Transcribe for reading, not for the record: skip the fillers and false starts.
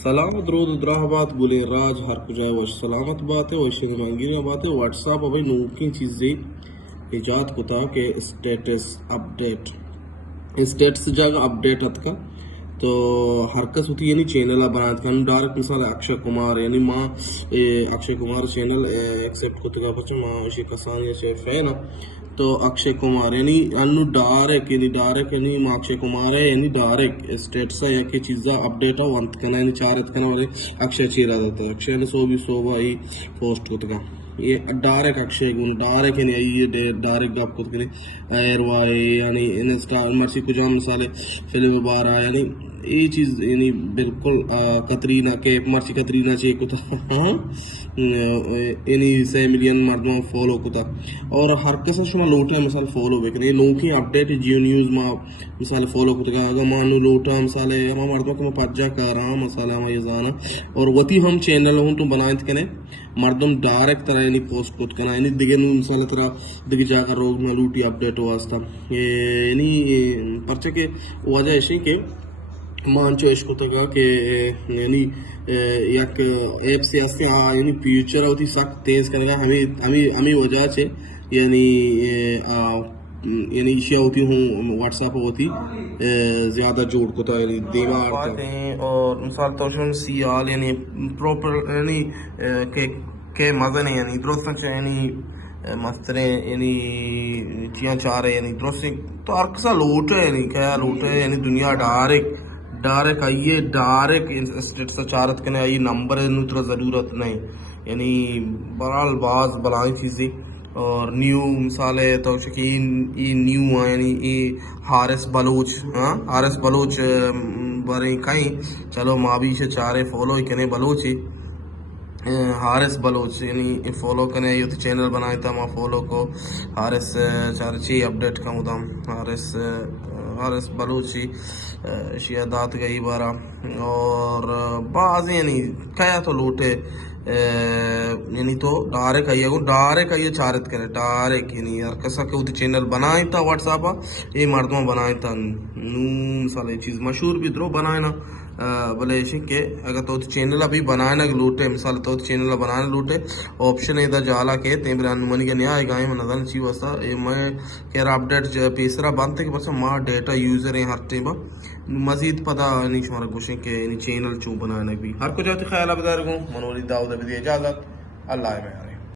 سلام درود دراهبات بولے راج ہر کجائے وش سلامت بات ہے وش مانگیریاں بات ہے واٹس ایپ ابھی نوکی چیزیں ایجاد کتا کہ اسٹیٹس اپڈیٹ اسٹیٹس جگہ اپڈیٹ ہت کا تو ہر کس ہوتی یعنی چینل بنات کا ڈائریکٹ مثال اکشے کمار یعنی ماں اکشے کمار چینل ایکسپٹ کتا کا بچہ ماں اسی کسان یا سے فین تو اکشے کمار یعنی انو ڈائریکٹ یعنی ماں اکشے کمار ہے یعنی ڈائریکٹ اسٹیٹس یا کہ چیزا اپڈیٹ ہو انت کنا یعنی چارت کنا والے اکشے چیرا دیتا ہے اکشے نے سو بھی پوسٹ کتا کا یہ ڈائریکٹ اکشے گون ڈائریکٹ یعنی یہ ڈائریکٹ گپ کت کنے ایئر وائی یعنی انسٹا مرسی کو جان مثال فلم بارہ یعنی یہ چیز یعنی بالکل کترینہ کے مرسی کترینہ چیک کتا یعنی 6 ملین مردوں فالو کتا اور ہر کسا شما لوٹا مثال فالو بکنے یہ لوکی اپڈیٹ جیو نیوز ما مثال فالو کتا گا اگر مانو لوٹا مثال ہم مردوں کو پجا کر رہا مثال ہم یہ زانا اور وتی ہم چینل ہوں تو بنائت کنے مردم ڈائریکٹ طرح یعنی پوسٹ کت کنا یعنی دیگه نو مثال طرح دیگه جا کر روز میں لوٹی اپڈیٹ واسطہ یعنی پرچہ کے وجہ ایسی کہ مانچو عشق ہوتا گا کہ یعنی یک ایپ سے ہستے یعنی فیوچر ہوتی سخت تیز کرے گا ہمیں وجہ سے یعنی یعنی اشیاء ہوتی ہوں واٹس ایپ ہوتی زیادہ جوڑ کو یعنی دیوار باتیں اور مثال طور پر سیال یعنی پروپر یعنی کہ مزہ نہیں یعنی درست یعنی مسترے یعنی چیاں چاہ رہے یعنی درست تو ہر کسا لوٹے یعنی کیا لوٹے یعنی دنیا ڈائریکٹ آئیے ڈائریکٹ اسٹیٹس چارت کنے آئیے نمبر نوتر ضرورت نہیں یعنی برحال بعض بلائیں چیزیں اور نیو مثال ہے تو شکین ای نیو یعنی ای حارث بلوچ بارے کہیں چلو ماں بھی سے چارے فالو ہی کنے بلوچی حارث بلوچ یعنی فالو کنے یہ چینل بنائے تھا ماں فالو کو حارث چارچی اپڈیٹ کا مدام حارث بلوچی شیعہ دات گئی بارہ اور بعض یعنی کیا تو لوٹے یعنی تو ڈائریکٹ آئیے چارت کرے ڈائریکٹ یعنی ہر کسا کہ وہ چینل بنائے تھا واٹس ایپ یہ مردوں بنائے تھا نو مثال یہ چیز مشہور بھی درو بنائے نا بلے ایسی کہ اگر تو چینل ابھی بنائے نا لوٹے مثال تو چینل بنائے لوٹے آپشن ادھر جالا کے تیم بران منی کے نیا آئے گا میں نظر چی واسطہ میں کہہ رہا اپڈیٹ پیسرا بنتے کہ بس ماں ڈیٹا یوزر ہیں ہر ٹائم مزید پتہ نہیں شمارا گوشیں کہ چینل چوں بنانے بھی ہر کو جاتے خیال اب دار گوں منوری داؤد ابھی اجازت اللہ میں